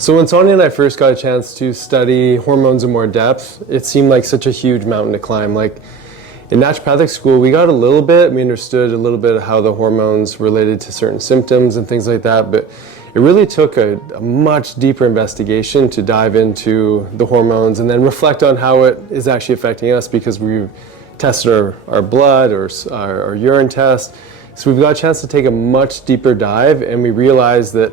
So when Sonya and I first got a chance to study hormones in more depth, it seemed like such a huge mountain to climb. Like in naturopathic school, we got a little bit, we understood a little bit of how the hormones related to certain symptoms and things like that, but it really took a much deeper investigation to dive into the hormones and then reflect on how it is actually affecting us, because we've tested our blood or our urine test. So we've got a chance to take a much deeper dive, and we realize that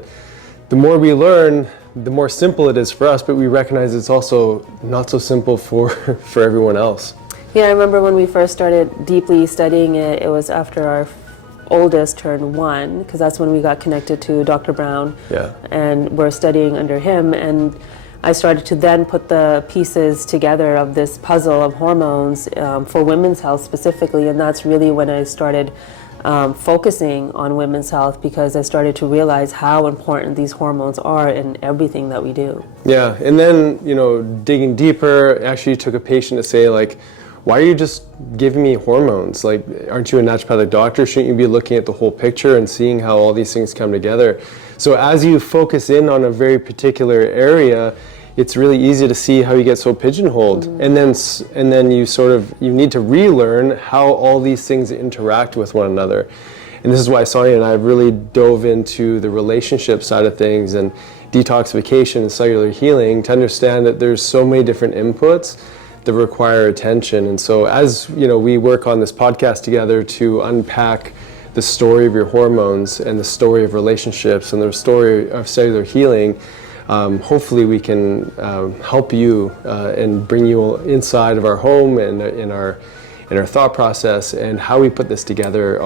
the more we learn, the more simple it is for us, but we recognize it's also not so simple for everyone else. Yeah, I remember when we first started deeply studying it, it was after our oldest turned 1, because that's when we got connected to Dr. Brown. Yeah. And we're studying under him, and I started to then put the pieces together of this puzzle of hormones for women's health specifically, and that's really when I started focusing on women's health, because I started to realize how important these hormones are in everything that we do. Yeah, and then, digging deeper, actually took a patient to say, like, why are you just giving me hormones? Like, aren't you a naturopathic doctor? Shouldn't you be looking at the whole picture and seeing how all these things come together? So as you focus in on a very particular area, it's really easy to see how you get so pigeonholed. Mm-hmm. And then you need to relearn how all these things interact with one another. And this is why Sonya and I have really dove into the relationship side of things and detoxification and cellular healing to understand that there's so many different inputs that require attention. And so as we work on this podcast together to unpack the story of your hormones and the story of relationships and the story of cellular healing, hopefully we can help you and bring you inside of our home and in our thought process and how we put this together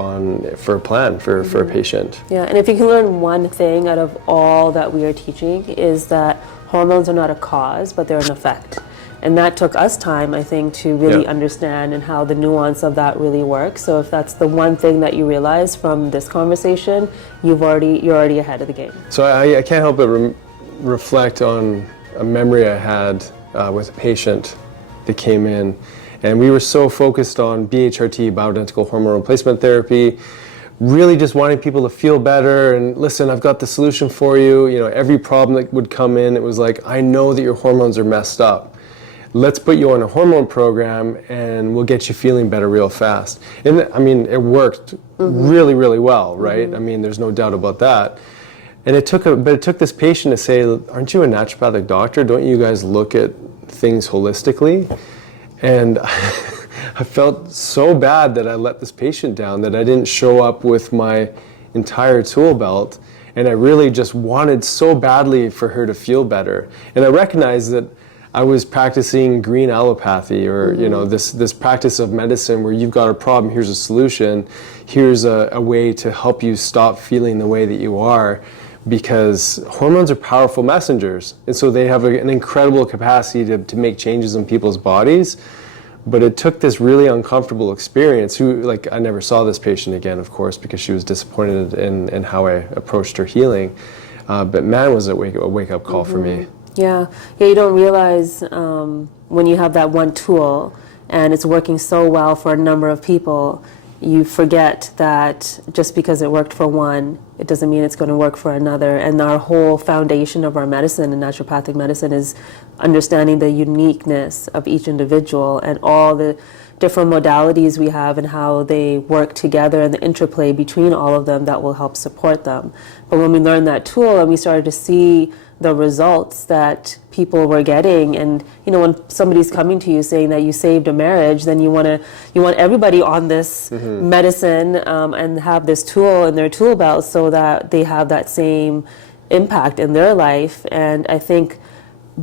for a plan for a patient. Yeah, and if you can learn one thing out of all that we are teaching, is that hormones are not a cause, but they're an effect. And that took us time, I think, to really understand and how the nuance of that really works. So if that's the one thing that you realize from this conversation, you're already ahead of the game. So I can't help but reflect on a memory I had with a patient that came in, and we were so focused on BHRT, bioidentical hormone replacement therapy, really just wanting people to feel better and listen, I've got the solution for you. Every problem that would come in, it was like, I know that your hormones are messed up. Let's put you on a hormone program and we'll get you feeling better real fast. And I mean, it worked really, really well, right? Mm-hmm. I mean, there's no doubt about that. And it took this patient to say, aren't you a naturopathic doctor? Don't you guys look at things holistically? And I felt so bad that I let this patient down, that I didn't show up with my entire tool belt. And I really just wanted so badly for her to feel better. And I recognized that I was practicing green allopathy, or this practice of medicine where you've got a problem, here's a solution, here's a way to help you stop feeling the way that you are, because hormones are powerful messengers, and so they have an incredible capacity to make changes in people's bodies. But it took this really uncomfortable experience. I never saw this patient again, of course, because she was disappointed in how I approached her healing. But man, was it a wake-up call for me. Yeah, you don't realize when you have that one tool and it's working so well for a number of people, you forget that just because it worked for one, it doesn't mean it's going to work for another. And our whole foundation of our medicine and naturopathic medicine is understanding the uniqueness of each individual and all the different modalities we have and how they work together and the interplay between all of them that will help support them. But when we learned that tool and we started to see the results that people were getting, and when somebody's coming to you saying that you saved a marriage, then you want everybody on this medicine and have this tool in their tool belt so that they have that same impact in their life. And I think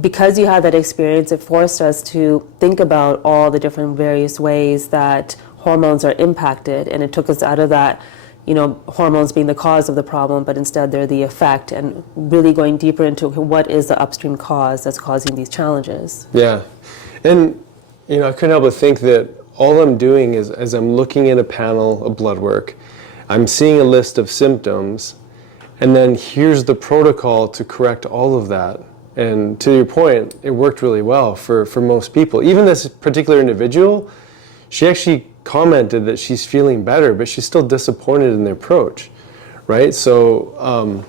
because you had that experience, it forced us to think about all the different various ways that hormones are impacted, and it took us out of that hormones being the cause of the problem, but instead they're the effect, and really going deeper into what is the upstream cause that's causing these challenges. Yeah. And, I couldn't help but think that all I'm doing is, as I'm looking at a panel of blood work, I'm seeing a list of symptoms, and then here's the protocol to correct all of that. And to your point, it worked really well for most people. Even this particular individual, she actually commented that she's feeling better, but she's still disappointed in the approach, right? So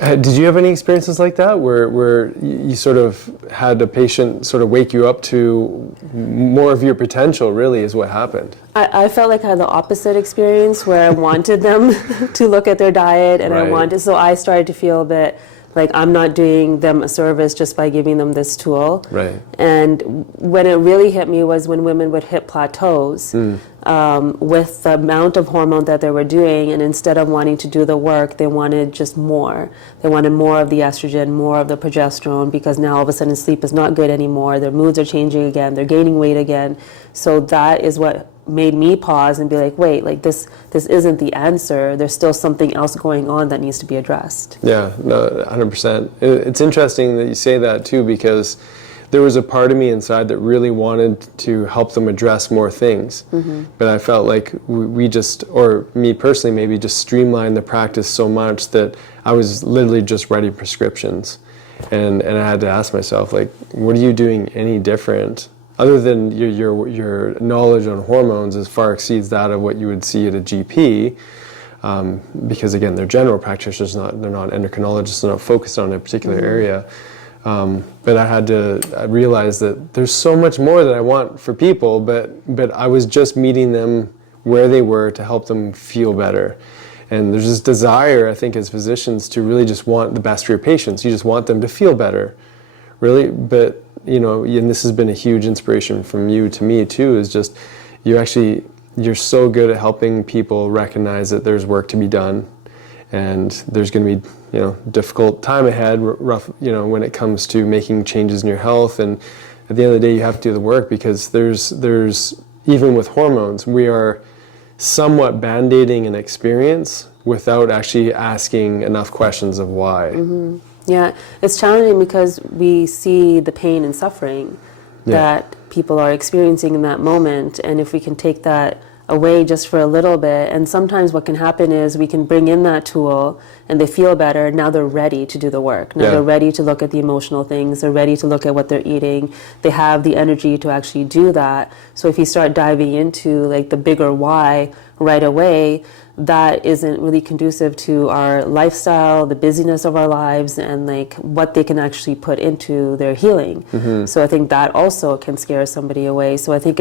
Did you have any experiences like that where you sort of had a patient sort of wake you up to more of your potential, really, is what happened? I felt like I had the opposite experience where I wanted them to look at their diet, and Right. so I started to feel a bit like I'm not doing them a service just by giving them this tool. Right. And when it really hit me was when women would hit plateaus with the amount of hormone that they were doing, and instead of wanting to do the work, they wanted just more. They wanted more of the estrogen, more of the progesterone, because now all of a sudden sleep is not good anymore, their moods are changing again, they're gaining weight again. So that is what made me pause and be like, wait, like this isn't the answer. There's still something else going on that needs to be addressed. Yeah, no, 100%. It's interesting that you say that too, because there was a part of me inside that really wanted to help them address more things. But I felt like we just, or me personally, maybe just streamlined the practice so much that I was literally just writing prescriptions. And I had to ask myself, like, what are you doing any different? Other than your knowledge on hormones as far exceeds that of what you would see at a GP, because again, they're general practitioners, they're not endocrinologists, they're not focused on a particular area. But I realized that there's so much more that I want for people, but I was just meeting them where they were to help them feel better. And there's this desire, I think, as physicians to really just want the best for your patients. You just want them to feel better, really. But and this has been a huge inspiration from you to me too, is just you're so good at helping people recognize that there's work to be done, and there's going to be difficult time ahead, rough, when it comes to making changes in your health. And at the end of the day, you have to do the work, because there's even with hormones, we are somewhat band-aiding an experience without actually asking enough questions of why. Yeah, it's challenging because we see the pain and suffering that people are experiencing in that moment, and if we can take that away just for a little bit, and sometimes what can happen is we can bring in that tool and they feel better, now they're ready to do the work. Now they're ready to look at the emotional things, they're ready to look at what they're eating, they have the energy to actually do that. So if you start diving into like the bigger why right away, that isn't really conducive to our lifestyle, the busyness of our lives, and like what they can actually put into their healing. So I think that also can scare somebody away. So I think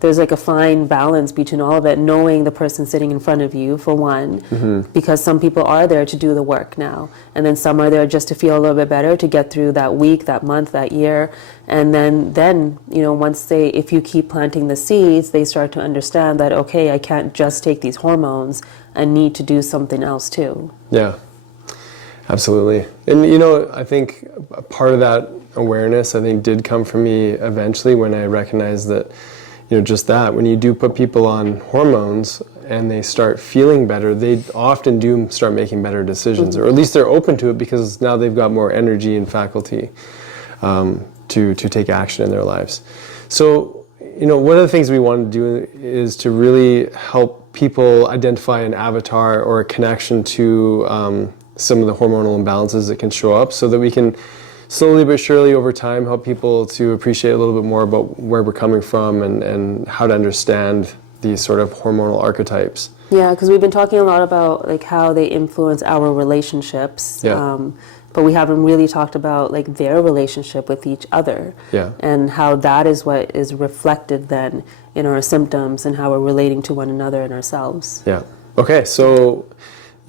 there's like a fine balance between all of it, knowing the person sitting in front of you, for one, because some people are there to do the work now, and then some are there just to feel a little bit better, to get through that week, that month, that year. And then once if you keep planting the seeds, they start to understand that, okay, I can't just take these hormones, I need to do something else too. Yeah, absolutely. And I think a part of that awareness, I think, did come from me eventually, when I recognized that, just that when you do put people on hormones and they start feeling better, they often do start making better decisions, or at least they're open to it, because now they've got more energy and faculty to take action in their lives. So, one of the things we want to do is to really help people identify an avatar or a connection to some of the hormonal imbalances that can show up, so that we can slowly but surely over time help people to appreciate a little bit more about where we're coming from, and how to understand these sort of hormonal archetypes. Yeah, because we've been talking a lot about like how they influence our relationships. But we haven't really talked about like their relationship with each other, and how that is what is reflected then in our symptoms and how we're relating to one another and ourselves. Yeah. Okay, so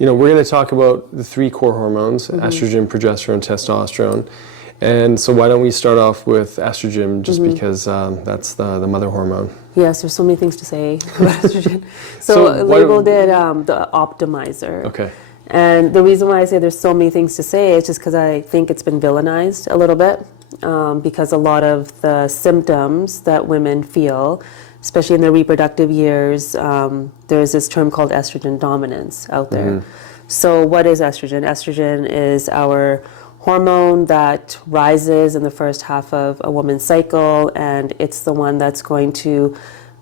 we're going to talk about the 3 core hormones: estrogen, progesterone, testosterone. And so why don't we start off with estrogen, just because that's the mother hormone. Yes, there's so many things to say about estrogen. So labeled it the optimizer. Okay. And the reason why I say there's so many things to say is just because I think it's been villainized a little bit, because a lot of the symptoms that women feel, especially in their reproductive years, there's this term called estrogen dominance out there. So what is estrogen? Estrogen is our hormone that rises in the first half of a woman's cycle, and it's the one that's going to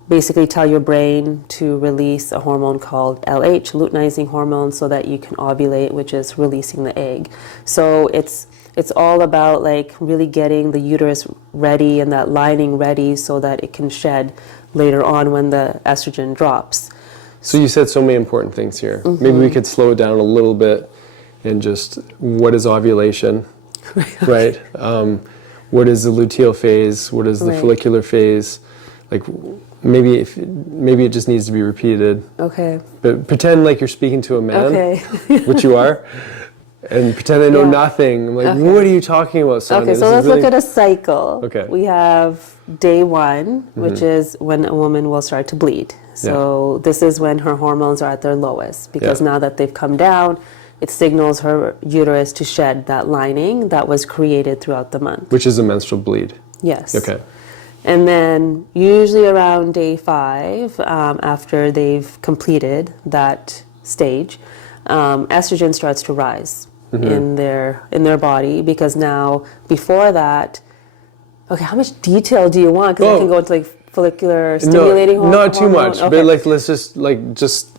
basically tell your brain to release a hormone called LH, luteinizing hormone, so that you can ovulate, which is releasing the egg. So it's all about like really getting the uterus ready and that lining ready so that it can shed later on when the estrogen drops. So you said so many important things here. Maybe we could slow it down a little bit and just what is ovulation, right? What is the luteal phase? What is the follicular phase? Like maybe it just needs to be repeated. Okay. But pretend like you're speaking to a man, which you are, and pretend I know nothing. I'm like, what are you talking about, Sonya? Okay, so let's look at a cycle. Okay. We have day one, which is when a woman will start to bleed. So this is when her hormones are at their lowest, because now that they've come down, it signals her uterus to shed that lining that was created throughout the month. Which is a menstrual bleed. Yes. Okay. And then usually around day 5, after they've completed that stage, estrogen starts to rise in their body, because now before that, okay, how much detail do you want? Because I can go into like follicular stimulating hormone. Not too much, but like let's just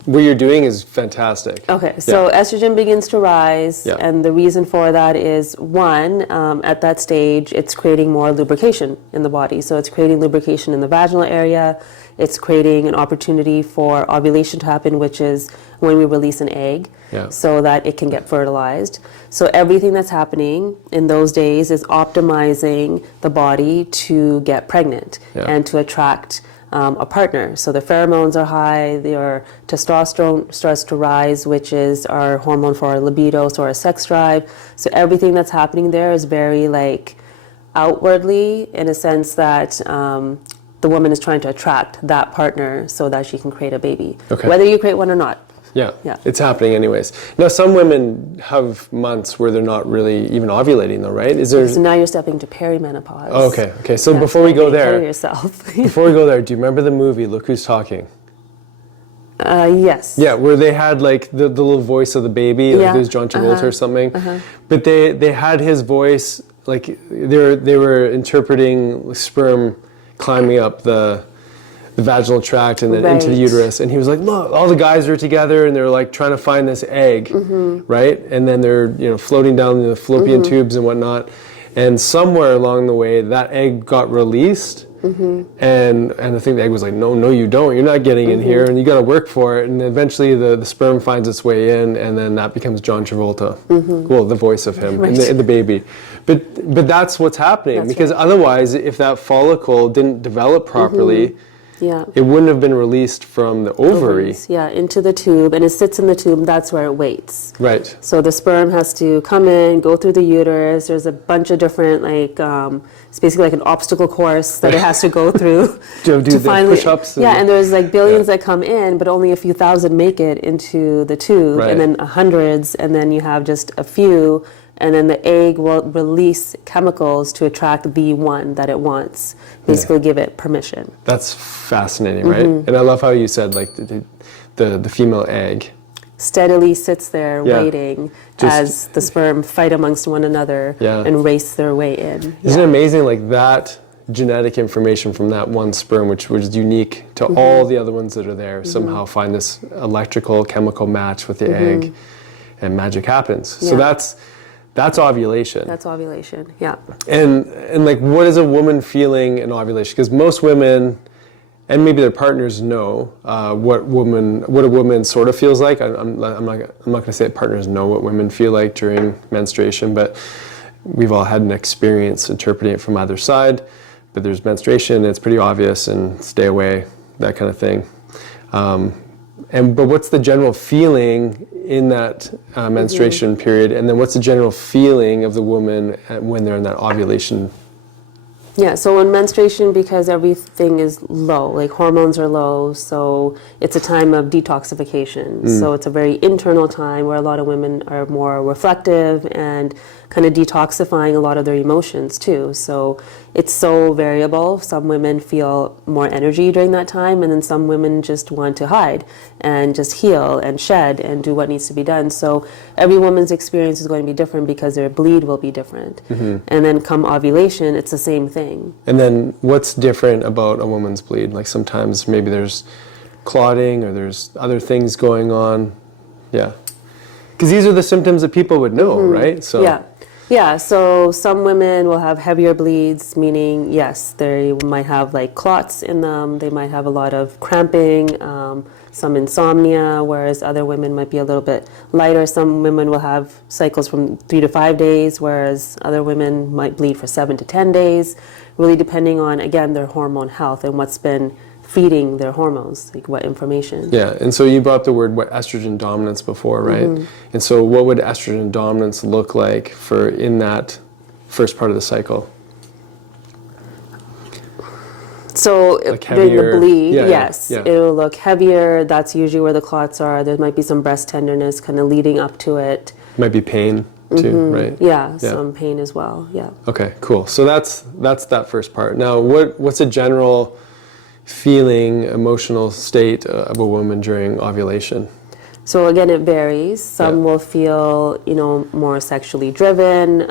what you're doing is fantastic. Okay, so estrogen begins to rise, and the reason for that is one, at that stage, it's creating more lubrication in the body. So it's creating lubrication in the vaginal area. It's creating an opportunity for ovulation to happen, which is when we release an egg, so that it can get fertilized. So everything that's happening in those days is optimizing the body to get pregnant and to attract a partner. So the pheromones are high, your testosterone starts to rise, which is our hormone for our libido, so our sex drive. So everything that's happening there is very like outwardly, in a sense that the woman is trying to attract that partner so that she can create a baby, whether you create one or not. Yeah, it's happening anyways. Now, some women have months where they're not really even ovulating, though, right? Is there? So now you're stepping to perimenopause. Oh, okay. So before we go there, yourself. before we go there, do you remember the movie Look Who's Talking? Yes. Yeah, where they had like the little voice of the baby, like it was John Travolta or something. But they had his voice, like they were interpreting sperm climbing up the vaginal tract and then into the uterus, and he was like, look, all the guys are together and they're like trying to find this egg, right? And then they're floating down the fallopian tubes and whatnot, and somewhere along the way that egg got released, and I think the egg was like, no you don't, you're not getting in here, and you got to work for it, and eventually the sperm finds its way in, and then that becomes John Travolta, well, the voice of him in the baby. But that's what's happening, because otherwise, if that follicle didn't develop properly, it wouldn't have been released from the ovary. Into the tube, and it sits in the tube. That's where it waits. Right. So the sperm has to come in, go through the uterus. There's a bunch of different, it's basically like an obstacle course that it has to go through to finally push-ups. And there's like billions that come in, but only a few thousand make it into the tube, and then hundreds, and then you have just a few. And then the egg will release chemicals to attract the one that it wants, basically give it permission. That's fascinating, right? And I love how you said like the female egg steadily sits there waiting as the sperm fight amongst one another and race their way in. Isn't it amazing, like that genetic information from that one sperm, which was unique to all the other ones that are there, somehow find this electrical chemical match with the egg, and magic happens. So that's ovulation. That's ovulation, yeah. And like, what is a woman feeling in ovulation? Because most women, and maybe their partners, know what a woman sort of feels like. I'm not going to say that partners know what women feel like during menstruation, but we've all had an experience interpreting it from either side. But there's menstruation, and it's pretty obvious, and stay away, that kind of thing. But what's the general feeling in that menstruation period, and then what's the general feeling of the woman when they're in that ovulation? Yeah, so in menstruation, because everything is low, like hormones are low, so it's a time of detoxification. So it's a very internal time where a lot of women are more reflective and kind of detoxifying a lot of their emotions too. So it's so variable. Some women feel more energy during that time, and then some women just want to hide and just heal and shed and do what needs to be done. So every woman's experience is going to be different because their bleed will be different. And then come ovulation, it's the same thing. And then what's different about a woman's bleed? Like sometimes maybe there's clotting or there's other things going on. Yeah. Because these are the symptoms that people would know, right? So Yeah, so some women will have heavier bleeds, meaning, yes, they might have like clots in them. They might have a lot of cramping, some insomnia, whereas other women might be a little bit lighter. Some women will have cycles from 3 to 5 days, whereas other women might bleed for 7 to 10 days, really depending on, again, their hormone health and what's been feeding their hormones, like what information. Yeah, and so you brought up the word estrogen dominance before, right? And so what would estrogen dominance look like for in that first part of the cycle? So Like during the heavier- bleed, yeah, yes, yeah. it'll look heavier. That's usually where the clots are. There might be some breast tenderness kind of leading up to it. Might be pain too, right? Yeah, some pain as well. Yeah. Okay, cool. So that's that first part. Now, what's a general feeling, emotional state of a woman during ovulation? So again, it varies. Some Yeah. will feel, more sexually driven,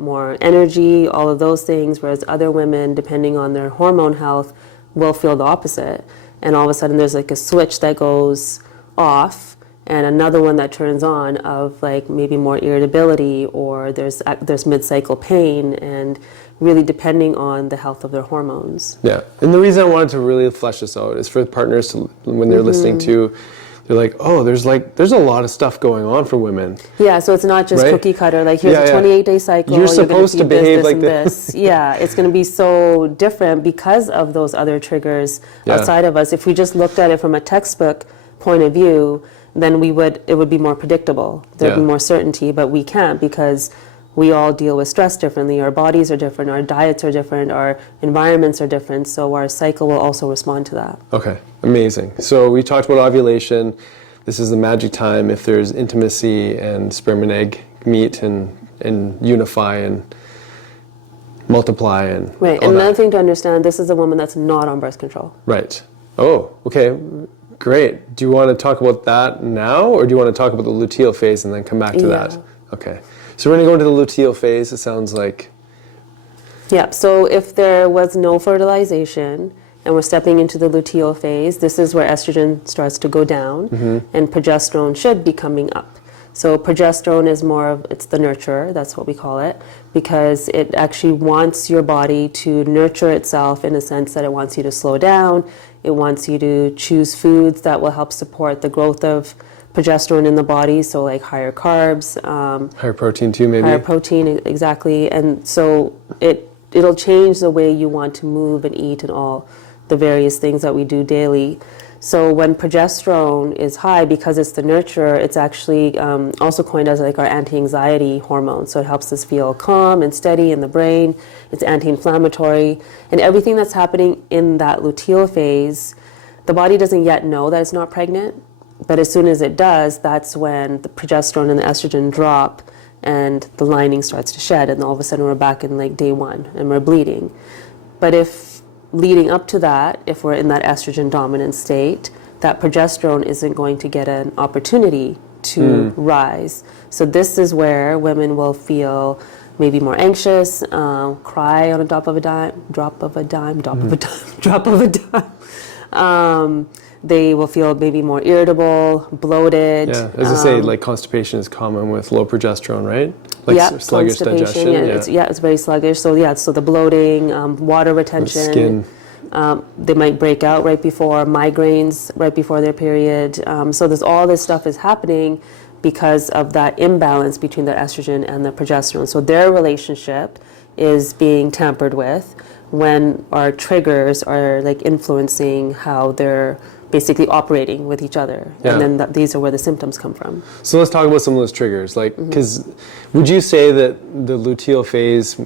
more energy, all of those things, whereas other women, depending on their hormone health, will feel the opposite. And all of a sudden there's like a switch that goes off and another one that turns on of like maybe more irritability, or there's mid-cycle pain, and really depending on the health of their hormones. Yeah, and the reason I wanted to really flesh this out is for partners to, when they're listening to, they're like, oh, there's a lot of stuff going on for women. Yeah, so it's not just Right? cookie cutter, like here's Yeah, a yeah. 28-day cycle. You're gonna supposed to feed this, behave this, like and this. Yeah, it's going to be so different because of those other triggers Yeah. outside of us. If we just looked at it from a textbook point of view, then it would be more predictable. There'd be Yeah. more certainty, but we can't because we all deal with stress differently. Our bodies are different, our diets are different, our environments are different, so our cycle will also respond to that. Okay, amazing. So we talked about ovulation. This is the magic time if there's intimacy and sperm and egg meet and unify and multiply and Right, all and that. another thing to understand, this is a woman that's not on birth control. Right. Oh, okay. Great. Do you want to talk about that now, or do you want to talk about the luteal phase and then come back to Yeah. that? Okay. So we're going to go into the luteal phase. It sounds like. Yeah, so if there was no fertilization and we're stepping into the luteal phase, this is where estrogen starts to go down and progesterone should be coming up. So progesterone is it's the nurturer, that's what we call it, because it actually wants your body to nurture itself in a sense that it wants you to slow down, it wants you to choose foods that will help support the growth of progesterone in the body, so like higher carbs, Higher protein too, maybe? higher protein, exactly. And so it'll change the way you want to move and eat and all the various things that we do daily. So when progesterone is high, because it's the nurturer, it's actually also coined as like our anti-anxiety hormone. So it helps us feel calm and steady in the brain. It's anti-inflammatory. And everything that's happening in that luteal phase, the body doesn't yet know that it's not pregnant. But as soon as it does, that's when the progesterone and the estrogen drop and the lining starts to shed, and all of a sudden we're back in like day one and we're bleeding. But if leading up to that, if we're in that estrogen dominant state, that progesterone isn't going to get an opportunity to rise. So this is where women will feel maybe more anxious, cry on a drop of a dime. They will feel maybe more irritable, bloated. Yeah, as I say, like constipation is common with low progesterone, right? Like sluggish digestion. It's very sluggish. So the bloating, water retention. Skin. They might break out right before, migraines right before their period. So there's all this stuff is happening because of that imbalance between the estrogen and the progesterone. So their relationship is being tampered with when our triggers are like influencing how they're basically operating with each other. Yeah. And then these are where the symptoms come from. So let's talk about some of those triggers. Like, because would you say that the luteal phase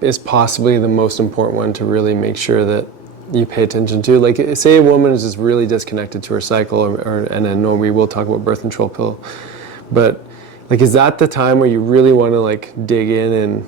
is possibly the most important one to really make sure that you pay attention to? Like, say a woman is just really disconnected to her cycle, and I know we will talk about birth control pill, but like, is that the time where you really want to like dig in and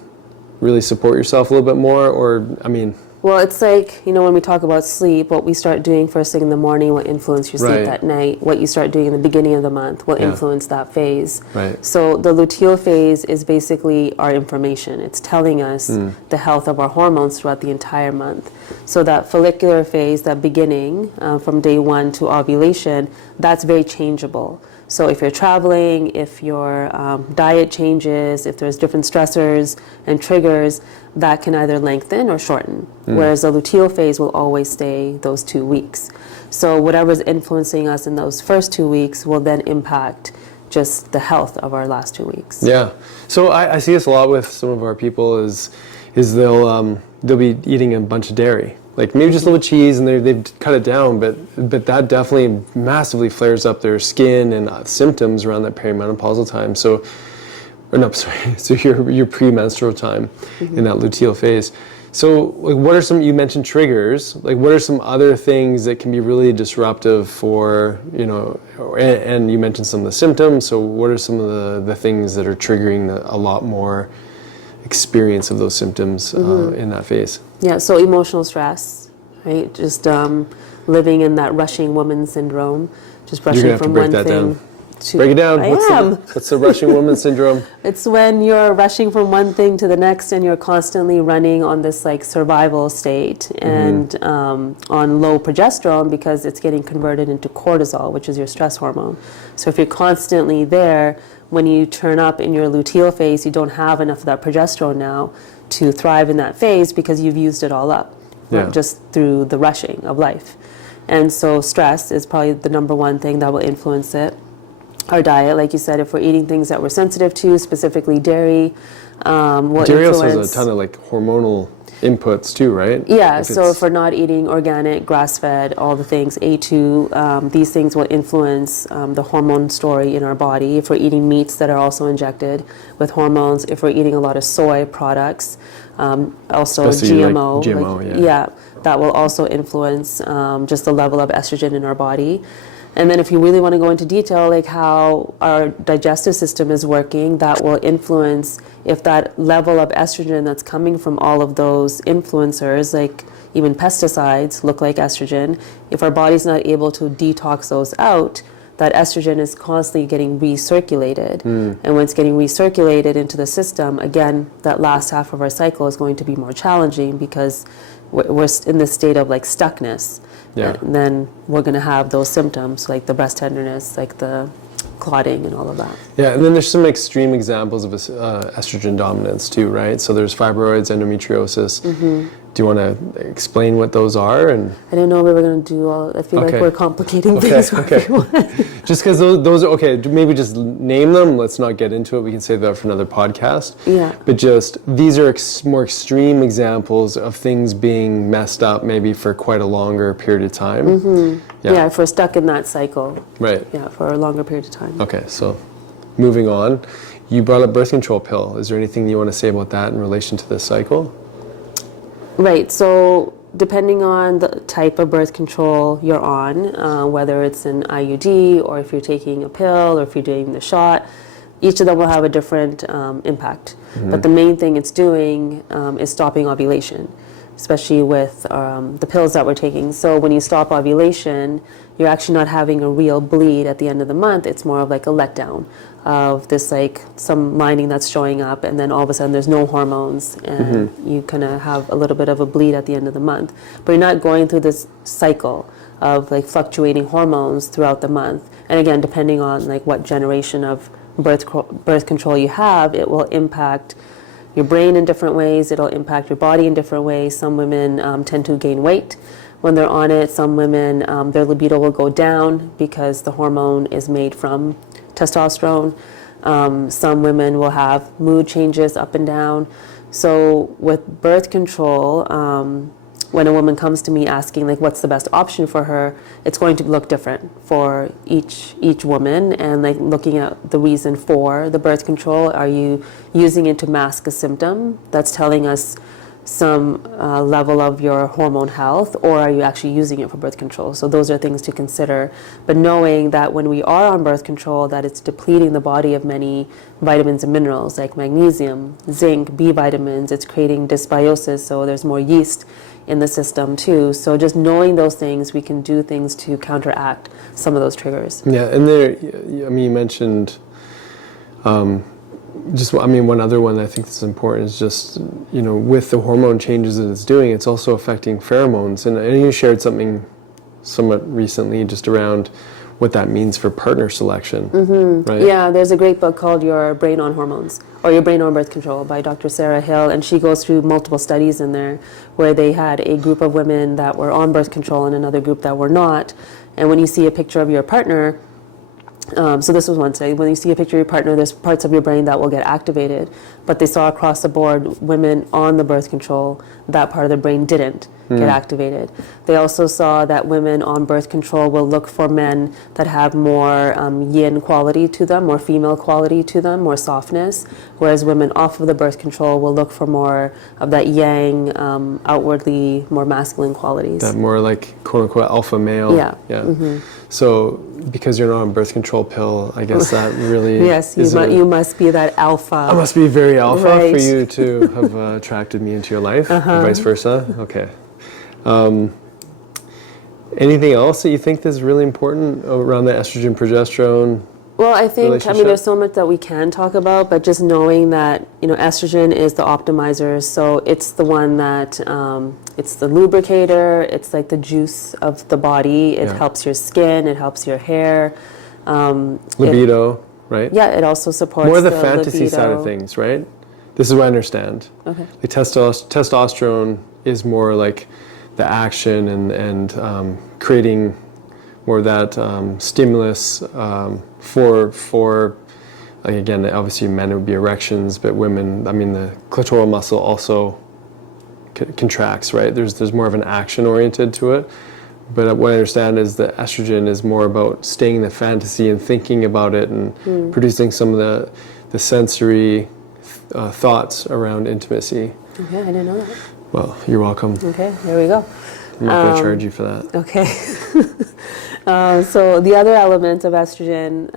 really support yourself a little bit more? Or, I mean... Well, it's like, when we talk about sleep, what we start doing first thing in the morning will influence your sleep Right. that night. What you start doing in the beginning of the month will influence that phase. Right. So the luteal phase is basically our information. It's telling us the health of our hormones throughout the entire month. So that follicular phase, that beginning from day one to ovulation, that's very changeable. So if you're traveling, if your diet changes, if there's different stressors and triggers, that can either lengthen or shorten. Whereas the luteal phase will always stay those 2 weeks. So whatever's influencing us in those first 2 weeks will then impact just the health of our last 2 weeks. Yeah. So I see this a lot with some of our people is they'll be eating a bunch of dairy, like maybe just a little cheese, and they've cut it down, but that definitely massively flares up their skin and symptoms around that perimenopausal time. So, or no, sorry, so your premenstrual time in that luteal phase. So, like, what are some, you mentioned triggers, like what are some other things that can be really disruptive for, and you mentioned some of the symptoms, so what are some of the things that are triggering a lot more experience of those symptoms in that phase? Yeah, so emotional stress, right? Just living in that rushing woman syndrome, just rushing from one thing to... Break it down. I What's the rushing woman syndrome? It's when you're rushing from one thing to the next and you're constantly running on this like survival state and on low progesterone because it's getting converted into cortisol, which is your stress hormone. So if you're constantly there, when you turn up in your luteal phase, you don't have enough of that progesterone now to thrive in that phase because you've used it all up, just through the rushing of life. And so stress is probably the number one thing that will influence it. Our diet, like you said, if we're eating things that we're sensitive to, specifically dairy, will dairy influence... also has a ton of like hormonal inputs too, right? Yeah, like so if we're not eating organic, grass-fed, all the things, A2, these things will influence the hormone story in our body. If we're eating meats that are also injected with hormones, if we're eating a lot of soy products, also especially GMO. Like GMO, that will also influence just the level of estrogen in our body. And then if you really want to go into detail, like how our digestive system is working, that will influence if that level of estrogen that's coming from all of those influencers, like even pesticides look like estrogen. If our body's not able to detox those out, that estrogen is constantly getting recirculated. And when it's getting recirculated into the system, again, that last half of our cycle is going to be more challenging because we're in this state of like stuckness. Yeah. And then we're going to have those symptoms like the breast tenderness, like the clotting and all of that. Yeah, and then there's some extreme examples of estrogen dominance too, right? So there's fibroids, endometriosis. Do you want to explain what those are? And I didn't know we were going to do all. I feel like we're complicating things for everyone. Just because those are okay. Maybe just name them. Let's not get into it. We can save that for another podcast. Yeah. But just these are more extreme examples of things being messed up, maybe for quite a longer period of time. Yeah, if we're stuck in that cycle. Right. Yeah, for a longer period of time. Okay, so moving on, you brought up birth control pill. Is there anything you want to say about that in relation to this cycle? Right, so depending on the type of birth control you're on, whether it's an IUD or if you're taking a pill or if you're doing the shot, each of them will have a different impact. But the main thing it's doing is stopping ovulation, especially with the pills that we're taking. So when you stop ovulation, you're actually not having a real bleed at the end of the month. It's more of like a letdown of this, like some lining that's showing up, and then all of a sudden there's no hormones, and you kind of have a little bit of a bleed at the end of the month. But you're not going through this cycle of like fluctuating hormones throughout the month. And again, depending on like what generation of birth control you have, it will impact your brain in different ways. It'll impact your body in different ways. Some women tend to gain weight when they're on it. Some women, their libido will go down because the hormone is made from testosterone. Some women will have mood changes up and down. So with birth control, when a woman comes to me asking like what's the best option for her, it's going to look different for each woman, and like looking at the reason for the birth control. Are you using it to mask a symptom that's telling us some level of your hormone health, or are you actually using it for birth control? So those are things to consider. But knowing that when we are on birth control, that it's depleting the body of many vitamins and minerals like magnesium, zinc, B vitamins. It's creating dysbiosis, so there's more yeast in the system too. So just knowing those things, we can do things to counteract some of those triggers. Yeah, and there, I mean, you mentioned one other one that I think is important is just, with the hormone changes that it's doing, it's also affecting pheromones. And you shared something somewhat recently just around what that means for partner selection, right? Yeah, there's a great book called Your Brain on Hormones, or Your Brain on Birth Control by Dr. Sarah Hill, and she goes through multiple studies in there where they had a group of women that were on birth control and another group that were not. And when you see a picture of your partner, so this was one study, when you see a picture of your partner, there's parts of your brain that will get activated, but they saw across the board women on the birth control, that part of the brain didn't get activated. They also saw that women on birth control will look for men that have more yin quality to them, more female quality to them, more softness, whereas women off of the birth control will look for more of that yang, outwardly more masculine qualities. That more like quote unquote alpha male. Yeah. So because you're not on birth control pill, I guess that really Yes, you must be that alpha. I must be very alpha Right. for you to have attracted me into your life, or vice versa. Okay. Anything else that you think is really important around the estrogen progesterone? Well, I think, relationship? there's so much that we can talk about, but just knowing that, estrogen is the optimizer, so it's the one that, it's the lubricator, it's like the juice of the body, it helps your skin, it helps your hair. Libido, right? Yeah, it also supports More the fantasy libido. side of things, right? This is what I understand. Okay. The testosterone is more like the action and creating more of that stimulus for like, again, obviously men it would be erections, but women, the clitoral muscle also contracts, right? There's more of an action oriented to it. But what I understand is that estrogen is more about staying in the fantasy and thinking about it and producing some of the sensory thoughts around intimacy. Okay, I didn't know that. Well, you're welcome. Okay, there we go. I'm not going to charge you for that. Okay. So the other element of estrogen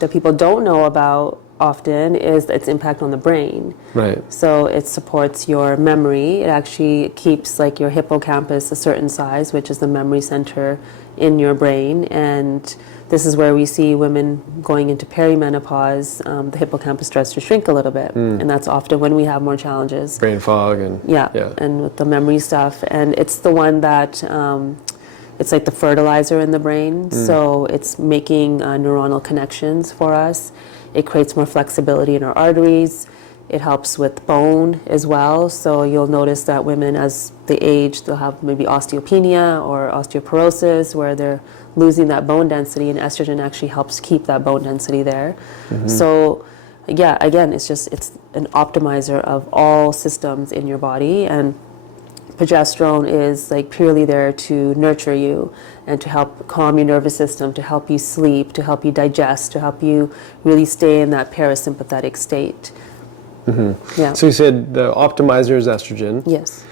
that people don't know about often is its impact on the brain. Right. So it supports your memory. It actually keeps like your hippocampus a certain size, which is the memory center in your brain. And this is where we see women going into perimenopause, the hippocampus starts to shrink a little bit. And that's often when we have more challenges. Brain fog and And with the memory stuff. And it's the one that it's like the fertilizer in the brain. So it's making neuronal connections for us. It creates more flexibility in our arteries. It helps with bone as well. So you'll notice that women, as they age, they'll have maybe osteopenia or osteoporosis where they're losing that bone density, and estrogen actually helps keep that bone density there. So yeah, again, it's an optimizer of all systems in your body, and progesterone is like purely there to nurture you and to help calm your nervous system, to help you sleep, to help you digest, to help you really stay in that parasympathetic state. Yeah. So you said the optimizer is estrogen. Yes.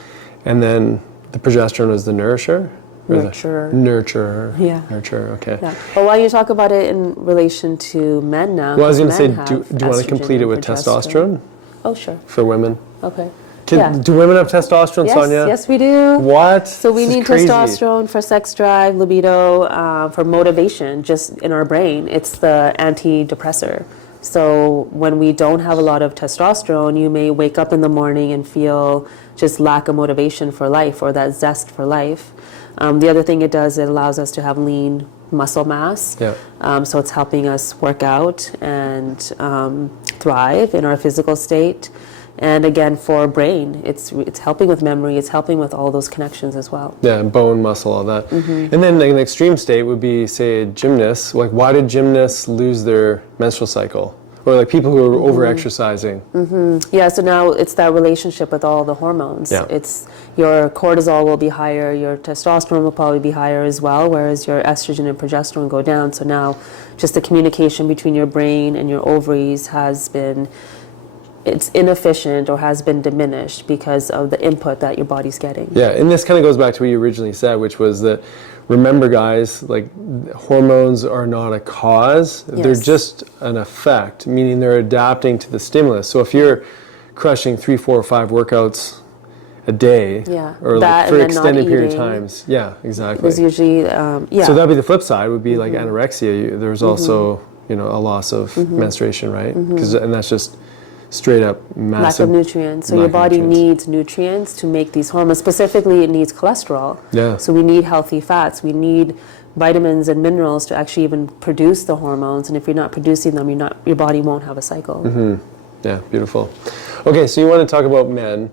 And then the progesterone is the nourisher? Or Nurturer. Nurturer. Yeah. Nurturer, okay. Yeah. But why don't you talk about it in relation to men now? Well, I was going to say, Men do have you want to estrogen complete it and with testosterone Oh, sure. for women? Okay. Do women have testosterone, Yes, Sonya? yes, we do. What? So we This is need crazy. testosterone for sex drive, libido, for motivation, just in our brain. It's the antidepressor. So when we don't have a lot of testosterone, you may wake up in the morning and feel just lack of motivation for life or that zest for life. The other thing it does, it allows us to have lean muscle mass. Yeah. So it's helping us work out and thrive in our physical state. And again, for brain, it's helping with memory, it's helping with all those connections as well. Yeah, bone, muscle, all that. And then an extreme state would be, say, a gymnast. Like, why did gymnasts lose their menstrual cycle? Or like people who are over-exercising. Yeah, so now it's that relationship with all the hormones. Yeah. It's your cortisol will be higher, your testosterone will probably be higher as well, whereas your estrogen and progesterone go down. So now just the communication between your brain and your ovaries it's inefficient or has been diminished because of the input that your body's getting. Yeah, and this kind of goes back to what you originally said, which was that, remember guys, like hormones are not a cause, they're just an effect, meaning they're adapting to the stimulus. So if you're crushing 3, 4, or 5 workouts a day, or like for extended period of times, exactly. There's usually, So that'd be the flip side, would be like anorexia. There's also, a loss of menstruation, right? And that's just straight up massive lack of nutrients. So your body needs nutrients to make these hormones. Specifically, it needs cholesterol. Yeah. So we need healthy fats. We need vitamins and minerals to actually even produce the hormones. And if you're not producing them, your body won't have a cycle. Yeah, beautiful. Okay, so you want to talk about men.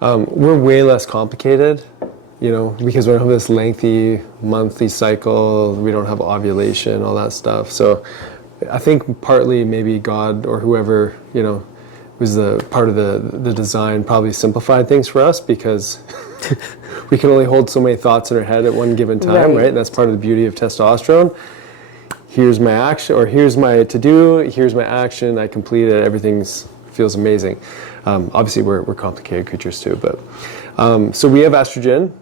We're way less complicated, because we don't have this lengthy monthly cycle, we don't have ovulation, all that stuff. So I think partly maybe God or whoever, was the part of the design probably simplified things for us, because we can only hold so many thoughts in our head at one given time, right? That's part of the beauty of testosterone. Here's my action, or here's my to-do, here's my action, I complete it, everything feels amazing. Obviously we're complicated creatures too, but so we have estrogen,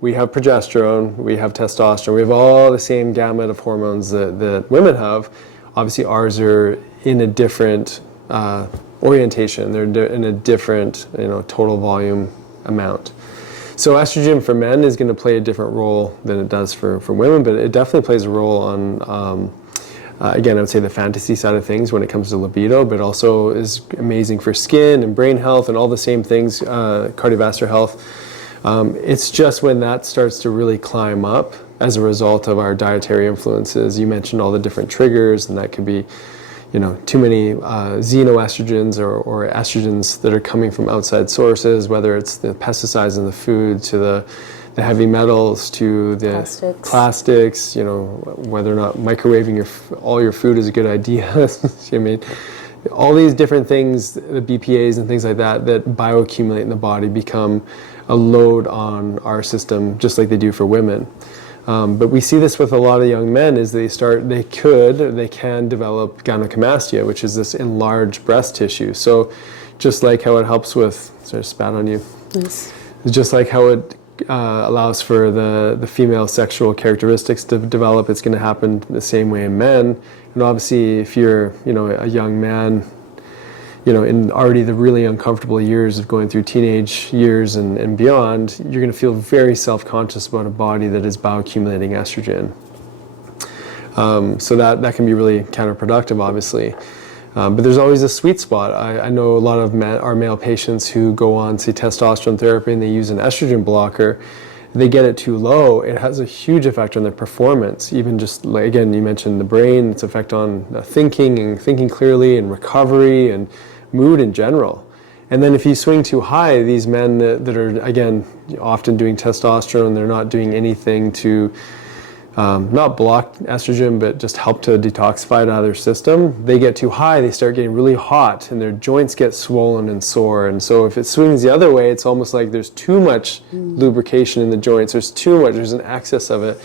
we have progesterone, we have testosterone, we have all the same gamut of hormones that women have. Obviously ours are in a different orientation, they're in a different total volume amount. So estrogen for men is going to play a different role than it does for women, but it definitely plays a role on, again, I would say the fantasy side of things when it comes to libido, but also is amazing for skin and brain health and all the same things, cardiovascular health. It's just when that starts to really climb up as a result of our dietary influences. You mentioned all the different triggers, and that could be too many xenoestrogens or estrogens that are coming from outside sources, whether it's the pesticides in the food, to the heavy metals, to the plastics, whether or not microwaving all your food is a good idea. I mean, all these different things, the BPAs and things like that bioaccumulate in the body, become a load on our system, just like they do for women. But we see this with a lot of young men, is they can develop gynecomastia, which is this enlarged breast tissue. So just like how it helps with, sorry, spat on you. Yes. Just like how it allows for the female sexual characteristics to develop, it's going to happen the same way in men. And obviously if you're, a young man, in already the really uncomfortable years of going through teenage years and beyond, you're going to feel very self-conscious about a body that is bioaccumulating estrogen. So that can be really counterproductive, obviously. But there's always a sweet spot. I know a lot of our male patients who go on, say, testosterone therapy, and they use an estrogen blocker. They get it too low, it has a huge effect on their performance. Even just, like, again, you mentioned the brain, its effect on thinking clearly, and recovery, and mood in general. And then if you swing too high, these men that are, again, often doing testosterone, they're not doing anything to not block estrogen, but just help to detoxify it out of their system. They get too high, they start getting really hot, and their joints get swollen and sore. And so if it swings the other way, it's almost like there's too much lubrication in the joints, there's an excess of it.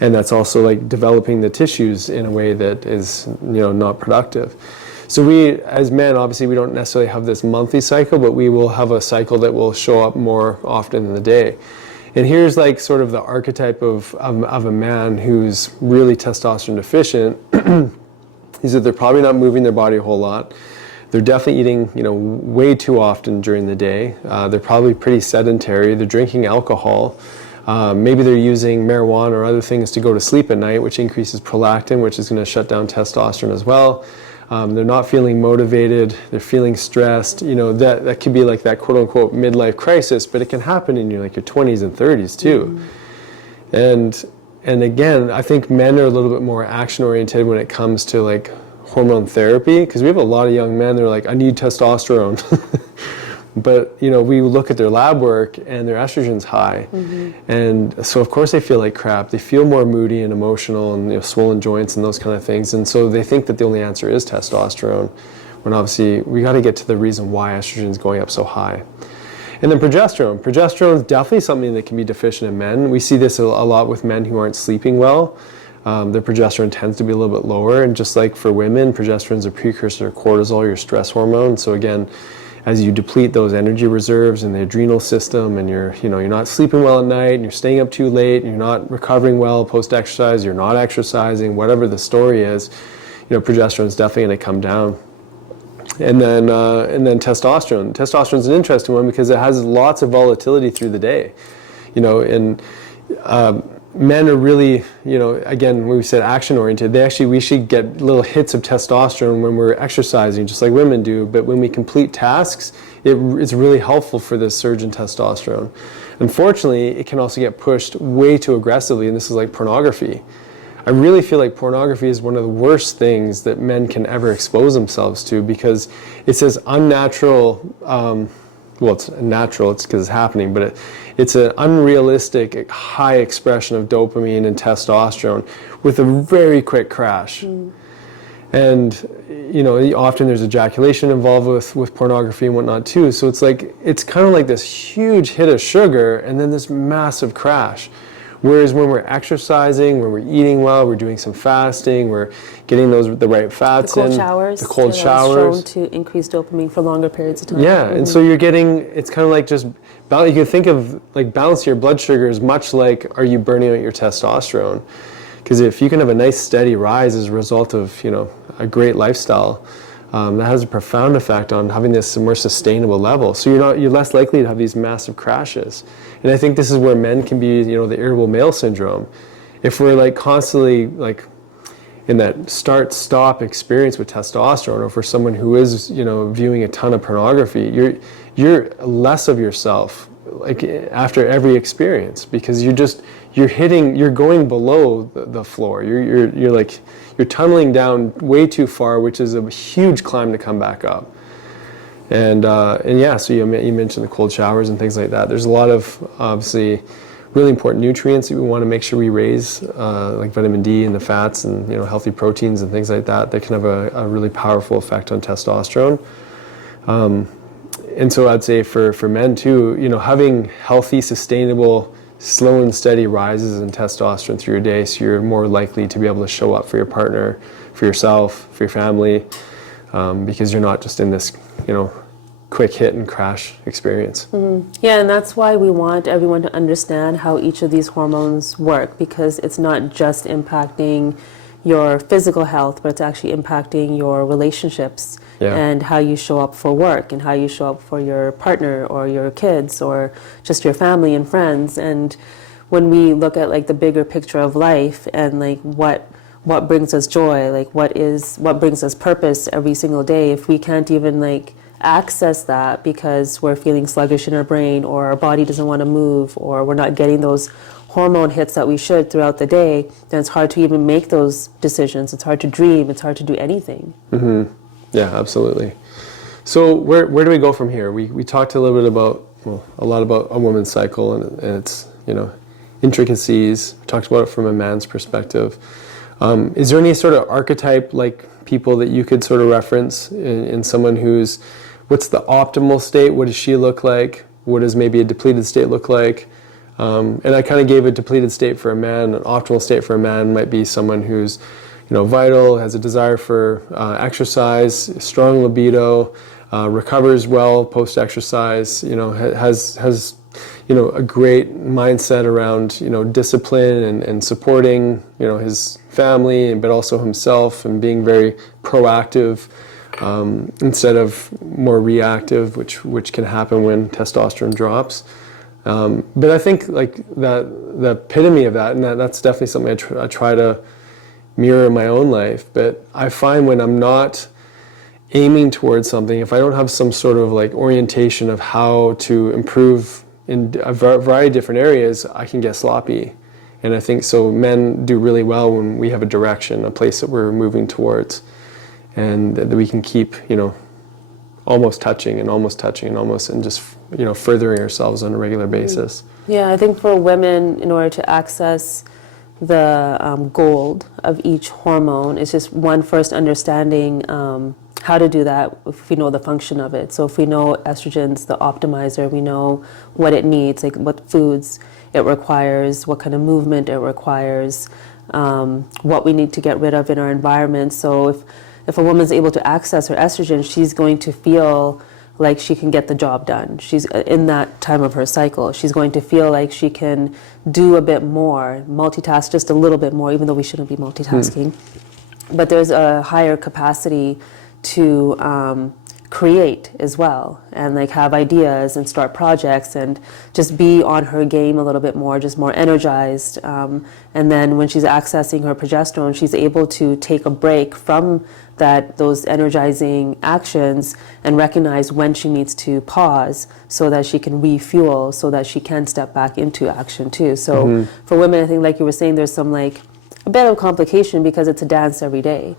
And that's also like developing the tissues in a way that is, not productive. So we, as men, obviously we don't necessarily have this monthly cycle, but we will have a cycle that will show up more often in the day. And here's like sort of the archetype of a man who's really testosterone deficient, is that they're probably not moving their body a whole lot. They're definitely eating, way too often during the day. They're probably pretty sedentary. They're drinking alcohol. Maybe they're using marijuana or other things to go to sleep at night, which increases prolactin, which is going to shut down testosterone as well. They're not feeling motivated, they're feeling stressed. That could be like that quote unquote midlife crisis, but it can happen in your 20s and 30s too. And again, I think men are a little bit more action oriented when it comes to like hormone therapy, because we have a lot of young men that are like, I need testosterone. But we look at their lab work and their estrogen's high, and so of course they feel like crap. They feel more moody and emotional, and swollen joints and those kind of things. And so they think that the only answer is testosterone, when obviously we got to get to the reason why estrogen is going up so high. And then progesterone. Progesterone is definitely something that can be deficient in men. We see this a lot with men who aren't sleeping well. Their progesterone tends to be a little bit lower, and just like for women, progesterone is a precursor to cortisol, your stress hormone. So again, as you deplete those energy reserves in the adrenal system, and you're not sleeping well at night, and you're staying up too late, and you're not recovering well post-exercise, you're not exercising, whatever the story is, progesterone is definitely going to come down. And then testosterone. Testosterone is an interesting one because it has lots of volatility through the day. Men are really, again, when we said action-oriented, we should get little hits of testosterone when we're exercising, just like women do. But when we complete tasks, it's really helpful for this surge in testosterone. Unfortunately, it can also get pushed way too aggressively, and this is like pornography. I really feel like pornography is one of the worst things that men can ever expose themselves to, because it's this unnatural, well, it's natural, it's because it's happening, but it's an unrealistic high expression of dopamine and testosterone with a very quick crash. And, you know, often there's ejaculation involved with pornography and whatnot too. So it's like, it's kind of like this huge hit of sugar and then this massive crash. Whereas when we're exercising, when we're eating well, we're doing some fasting, we're getting the right fats in. The cold showers. Shown to increase dopamine for longer periods of time. Yeah, and so you're getting, it's kind of like just, you can think of like balance your blood sugar as much like, are you burning out your testosterone? Because if you can have a nice steady rise as a result of, you know, a great lifestyle, that has a profound effect on having this more sustainable level. So you're less likely to have these massive crashes. And I think this is where men can be, you know, the irritable male syndrome. If we're like constantly like in that start-stop experience with testosterone, or for someone who is, you know, viewing a ton of pornography, you're less of yourself like after every experience, because you're going below the floor. You're tunneling down way too far, which is a huge climb to come back up. And yeah, so you mentioned the cold showers and things like that. There's a lot of obviously really important nutrients that we want to make sure we raise, like vitamin D and the fats and, you know, healthy proteins and things like that can have a really powerful effect on testosterone. And so I'd say for men too, you know, having healthy, sustainable, slow and steady rises in testosterone through your day, so you're more likely to be able to show up for your partner, for yourself, for your family, because you're not just in this, you know, quick hit and crash experience. Yeah, and that's why we want everyone to understand how each of these hormones work, because it's not just impacting your physical health, but it's actually impacting your relationships and how you show up for work and how you show up for your partner or your kids or just your family and friends. And when we look at like the bigger picture of life and like what brings us joy, like what brings us purpose every single day, if we can't even like access that because we're feeling sluggish in our brain, or our body doesn't want to move, or we're not getting those hormone hits that we should throughout the day, then it's hard to even make those decisions. It's hard to dream. It's hard to do anything. Yeah, absolutely. So where do we go from here? We talked a little bit about, well, a lot about a woman's cycle and its, you know, intricacies. We talked about it from a man's perspective. Is there any sort of archetype, like people that you could sort of reference in someone who's, what's the optimal state? What does she look like? What does maybe a depleted state look like? And I kind of gave a depleted state for a man. An optimal state for a man might be someone who's, you know, vital, has a desire for exercise, strong libido, recovers well post-exercise, you know, has you know, a great mindset around, you know, discipline and supporting, you know, his family, but also himself, and being very proactive instead of more reactive, which can happen when testosterone drops. But I think like that the epitome of that, and that's definitely something I try to mirror in my own life. But I find when I'm not aiming towards something, if I don't have some sort of like orientation of how to improve in a variety of different areas, I can get sloppy. And I think so men do really well when we have a direction, a place that we're moving towards, and that we can keep, you know, almost touching and just, you know, furthering ourselves on a regular basis. Yeah, I think for women, in order to access the gold of each hormone, it's just one, first understanding how to do that if we know the function of it. So if we know estrogen's the optimizer, we know what it needs, like what foods it requires, what kind of movement it requires, what we need to get rid of in our environment. So if a woman's able to access her estrogen, she's going to feel like she can get the job done. She's in that time of her cycle. She's going to feel like she can do a bit more, multitask just a little bit more, even though we shouldn't be multitasking. But there's a higher capacity to create as well, and like have ideas and start projects and just be on her game a little bit more, just more energized. And then when she's accessing her progesterone, she's able to take a break from those energizing actions and recognize when she needs to pause so that she can refuel, so that she can step back into action too. So for women, I think like you were saying, there's some like a bit of a complication because it's a dance every day.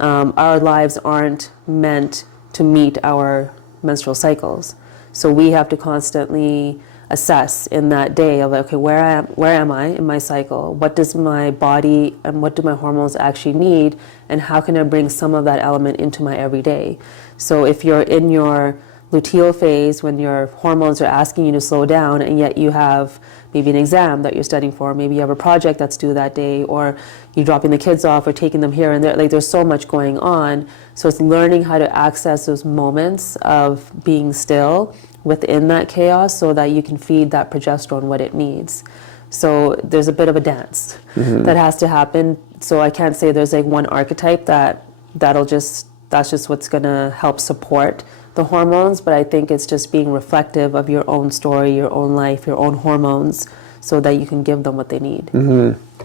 Our lives aren't meant to meet our menstrual cycles. So we have to constantly assess in that day of, okay, where am I in my cycle? What does my body and what do my hormones actually need? And how can I bring some of that element into my everyday? So if you're in your luteal phase when your hormones are asking you to slow down, and yet you have maybe an exam that you're studying for, maybe you have a project that's due that day, or you're dropping the kids off or taking them here and there, like there's so much going on. So it's learning how to access those moments of being still within that chaos so that you can feed that progesterone what it needs. So there's a bit of a dance that has to happen. So I can't say there's like one archetype that's just what's going to help support the hormones, but I think it's just being reflective of your own story, your own life, your own hormones, so that you can give them what they need.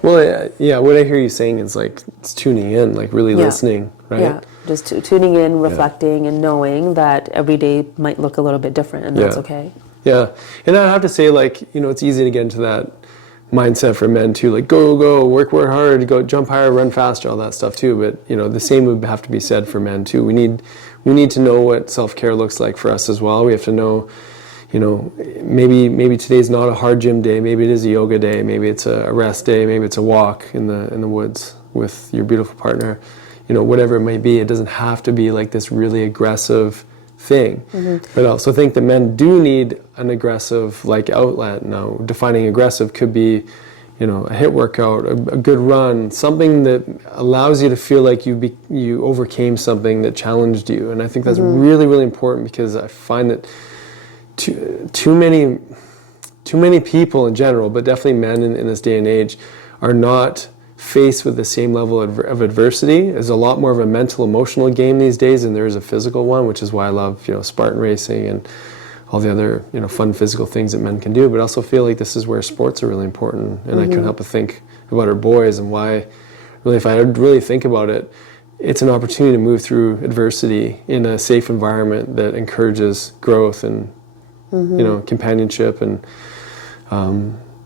Well, yeah, what I hear you saying is like it's tuning in, like really listening, right? Yeah, just tuning in, reflecting, and knowing that every day might look a little bit different, and that's okay. Yeah, and I have to say, like, it's easy to get into that mindset for men too, like go, work hard, go jump higher, run faster, all that stuff too. But the same would have to be said for men too. We need to know what self-care looks like for us as well. We have to know, maybe today's not a hard gym day, maybe it is a yoga day, maybe it's a rest day, maybe it's a walk in the woods with your beautiful partner. Whatever it may be, it doesn't have to be like this really aggressive thing. But I also think that men do need an aggressive like outlet. Now, defining aggressive could be, a HIIT workout, a good run, something that allows you to feel like you overcame something that challenged you. And I think that's really, really important, because I find that too many people in general, but definitely men in this day and age, are not faced with the same level of adversity. There's a lot more of a mental, emotional game these days than there is a physical one, which is why I love, Spartan racing and all the other, fun physical things that men can do. But I also feel like this is where sports are really important. And I couldn't help but think about our boys and why, really, if I really think about it, it's an opportunity to move through adversity in a safe environment that encourages growth and, companionship, and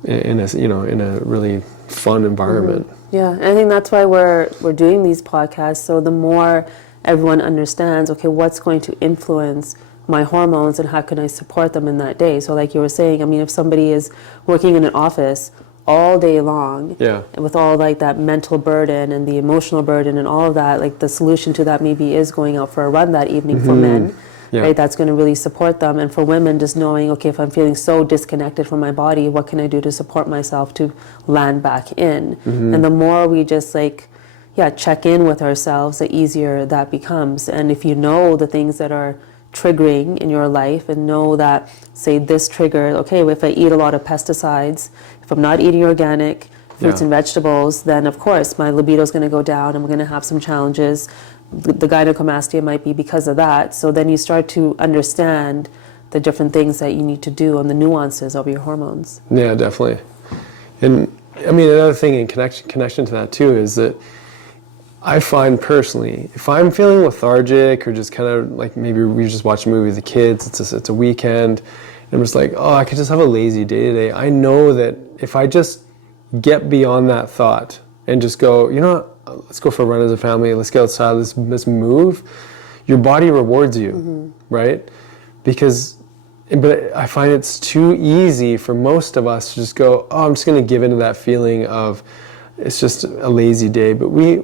in a really fun environment. Yeah, and I think that's why we're doing these podcasts. So the more everyone understands, okay, what's going to influence my hormones and how can I support them in that day? So like you were saying, I mean, if somebody is working in an office all day long, and with all like that mental burden and the emotional burden and all of that, like the solution to that maybe is going out for a run that evening for men. Right, that's going to really support them. And for women, just knowing, okay, if I'm feeling so disconnected from my body, what can I do to support myself to land back in? And the more we just check in with ourselves, the easier that becomes. And if you know the things that are triggering in your life, and know that, say, this trigger, okay, if I eat a lot of pesticides, if I'm not eating organic fruits and vegetables, then of course my libido is going to go down and we're going to have some challenges. The gynecomastia might be because of that. So then you start to understand the different things that you need to do and the nuances of your hormones. Yeah, definitely. And I mean, another thing in connection to that too is that I find personally, if I'm feeling lethargic or just kind of like maybe we just watch a movie with the kids, it's a weekend, and I'm just like, oh, I could just have a lazy day today. I know that if I just get beyond that thought and just go, let's go for a run as a family, let's get outside, let's move, your body rewards you, right? But I find it's too easy for most of us to just go, oh, I'm just going to give into that feeling of it's just a lazy day. But we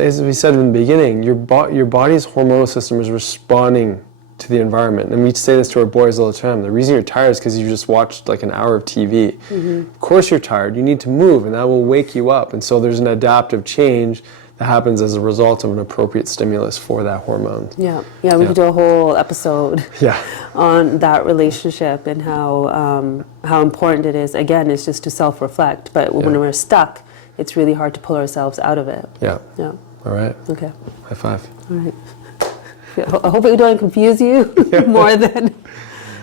as we said in the beginning, your body's hormonal system is responding to the environment. And we say this to our boys all the time. The reason you're tired is because you just watched like an hour of TV. Of course you're tired. You need to move, and that will wake you up. And so there's an adaptive change that happens as a result of an appropriate stimulus for that hormone. We could do a whole episode on that relationship and how important it is. Again, it's just to self-reflect. But when we're stuck, it's really hard to pull ourselves out of it. Yeah. All right. Okay. High five. All right. I hope it don't confuse you more than,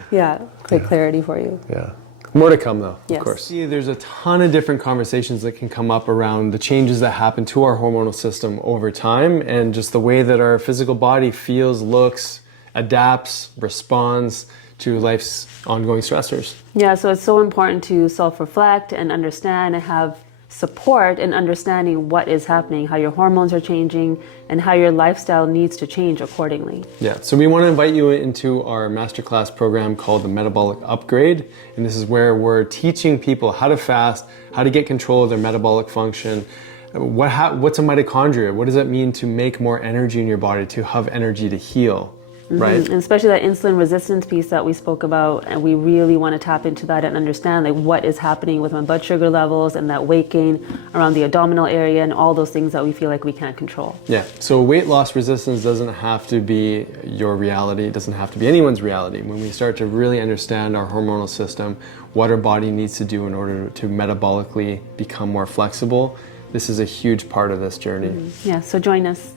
create clarity for you. Yeah. More to come, though, Yes. of course. See, there's a ton of different conversations that can come up around the changes that happen to our hormonal system over time, and just the way that our physical body feels, looks, adapts, responds to life's ongoing stressors. Yeah, so it's so important to self-reflect and understand and have support in understanding what is happening, how your hormones are changing, and how your lifestyle needs to change accordingly. Yeah, so we want to invite you into our masterclass program called the Metabolic Upgrade. And this is where we're teaching people how to fast, how to get control of their metabolic function. What's a mitochondria? What does it mean to make more energy in your body, to have energy to heal? Right? And especially that insulin resistance piece that we spoke about, and we really want to tap into that and understand like what is happening with my blood sugar levels and that weight gain around the abdominal area and all those things that we feel like we can't control. Yeah, so weight loss resistance doesn't have to be your reality. It doesn't have to be anyone's reality. When we start to really understand our hormonal system, what our body needs to do in order to metabolically become more flexible, this is a huge part of this journey. Yeah, so join us.